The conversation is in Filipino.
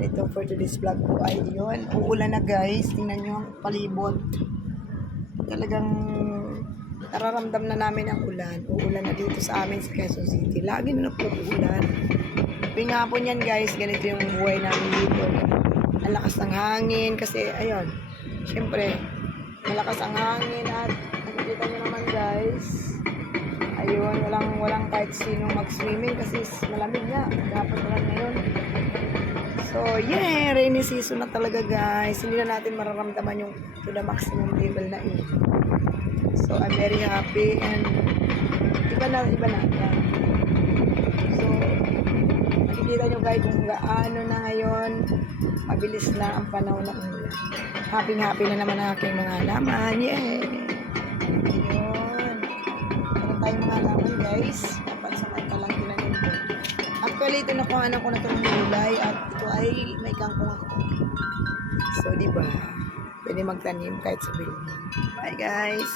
Ito for today's vlog po ay yun. Uulan na guys. Tingnan nyo ang palibot. Talagang nararamdam na namin ang ulan. Uulan na dito sa amin sa Quezon City. Lagi na po uulan. Pingapon yan guys. Ganito yung buhay namin dito. Ang lakas ng hangin. Kasi ayun. Siyempre, malakas ang hangin at nakikita nyo naman guys. Ayun, walang kahit sinong mag-swimming kasi malamig na. Dapat ulan ngayon. So, yeah, rainy season na talaga guys. Hindi na natin mararamdaman yung to the maximum level na eh. So, I'm very happy and iba na. So, nakikita nyo guys kung gaano na ngayon. Mabilis na ang panahon ng ulan. Happy na naman ang aking mga halaman. Yeah! Ayun. Meron tayong mga halaman guys. Dapat samantalang tinanim ko. Actually, ito nakuhanan ko na itong gulay at ito ay may kangkong ako. So, diba? Pwede magtanim kahit sa building. Bye, guys!